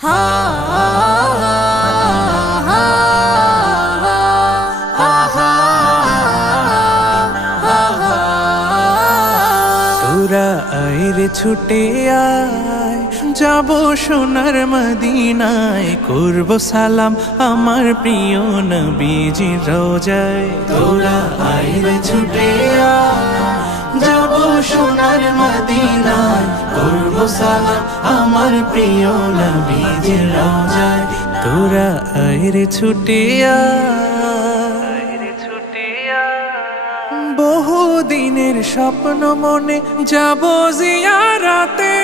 তোরা আইরে ছুটে আয়, যাবো সোনার মদিনায়, করব সালাম আমার প্রিয় নবীজির রোজায়। তোরা আইরে ছুটে আয়, যাবো সোনার মদিনায়, করব সালাম আমার প্রিয় নবীজির রোজায়। তোরা আইরে ছুটে আয়, বহু দিনের স্বপ্ন মনে যাব জিয়ারাতে,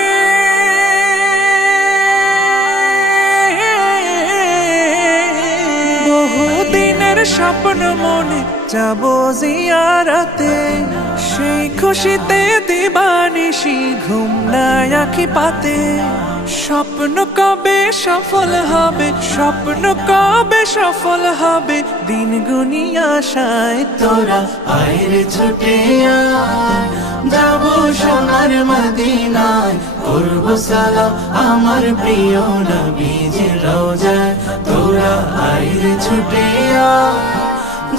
বহু দিনের স্বপ্ন মনে যাব জিয়ারাতে, সেই খুশিতে দিবানিশি ঘুম নাই আঁখি পাতে। স্বপ্ন কবে সফল হবে, স্বপ্ন কবে সফল হবে, দিন গুনি আশায় তোরা আইরে ছুটে আয়, যাবো সোনার মদিনায়, করব সালাম আমার প্রিয় নবীজির রোজায়। তোরা আইরে ছুটে আয়,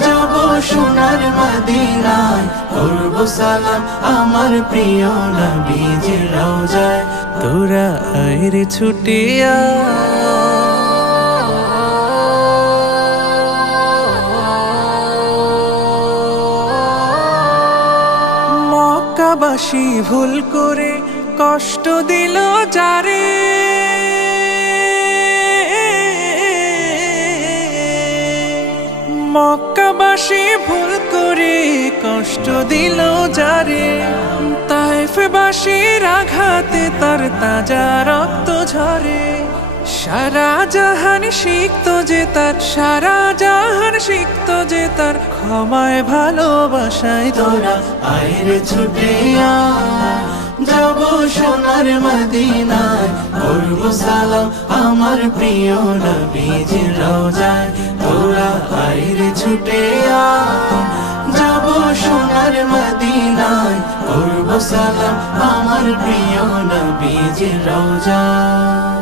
যাবো সোনার মদিনায়, করব সালাম আমার প্রিয় নবীজির রোজায়। তোরা আইরে ছুটে মক্কাবাসী ভুল করে কষ্ট দিল যারে, মক্কাবাসী ভুল করে কষ্ট দিল যারে, তায়েফবাসীর আঘাতে তার তাজা রক্ত ঝরে। সারা জাহান শিখত যে তার, সারা জাহান শিখত যে তার ক্ষমায় ভালোবাসায়। তোরা আইরে ছুটে আয়, যাবো সোনার মদিনায়, করব সালাম আমার প্রিয় নবীজির রোজায়। তোরা আইরে ছুটে আয়, যাবো সোনার মদিনায়, করব সালাম আমার প্রিয় নবীজির রোজায়।